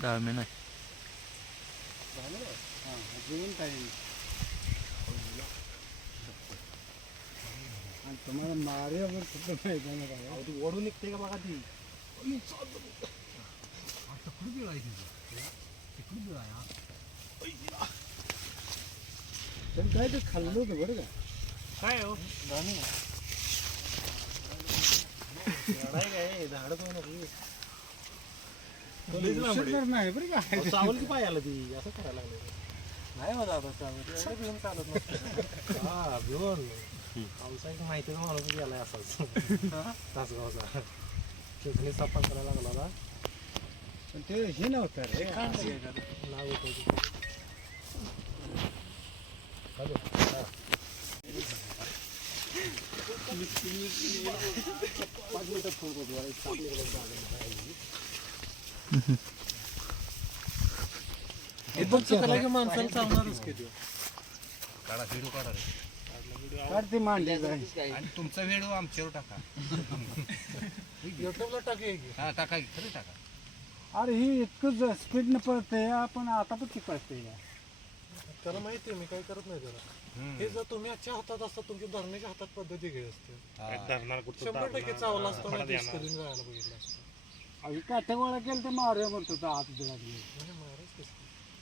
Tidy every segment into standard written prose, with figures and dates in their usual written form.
डाळमे नाही तुम्हाला मारे वगैरे कुठं माहिती ओढून निघते का बघा ती काय ते खाल्लं होतं बरं का काय हो नाही बरं का चावल की पाय आलं ती असं करायला लागलं नाही मला आता चावल घेऊन चालत नसतं हा भिवून पावसाळ्यात माहितीच माणूस गेलाय असाच तासगावचा चिखली सापण करायला लागला पण ते हे नव्हतं रे नाव होतं माणसाला चालणारच किती काढा व्हिडिओ काढा काढते मांडली आणि तुमचा व्हिडिओ आमच्यावर टाका युट्यूबला टाके हा टाका खरं टाका अरे ही इतकं स्पीडनं पळते आपण आता पण ती पळते त्याला माहिती आहे मी काही करत नाही त्याला हे जर तुम्ही आजच्या हातात असता तुमच्या धरण्याच्या हातात पद्धती घे असते 100% चावला असतो ना जायला बघितलं असतं काठ्या गोळा केलं तर मारूया म्हणतो आत दिला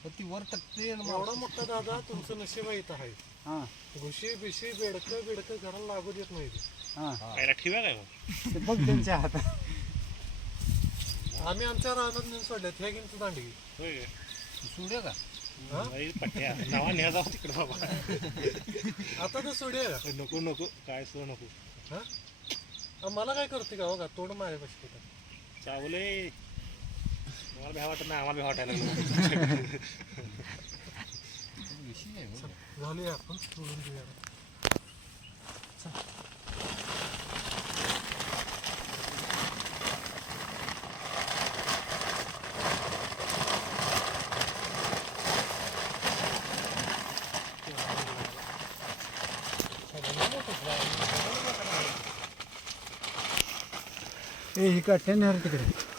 ती वर तक्ते एवढा मोठा दादा तुमचं नशीब इथं आहे हा घुशी बिशी बेडकं बिडकं घराला लागू देत नाही ठेवा काय बघ त्यांच्या हातात आम्ही आमच्या रानात नेऊन सोडल्यात ह्या घेऊन दांडगी सोड्या का तिकडे बाबा आता तर सोड्या नको नको काय सो नको हा मला काय करते का बघा तोड माझ्या पाशी चावले मला भ्या वाटत नाही आम्हाला भ्या वाटायला झाले आपण सोडून देऊया ही काठ्याने तिकडे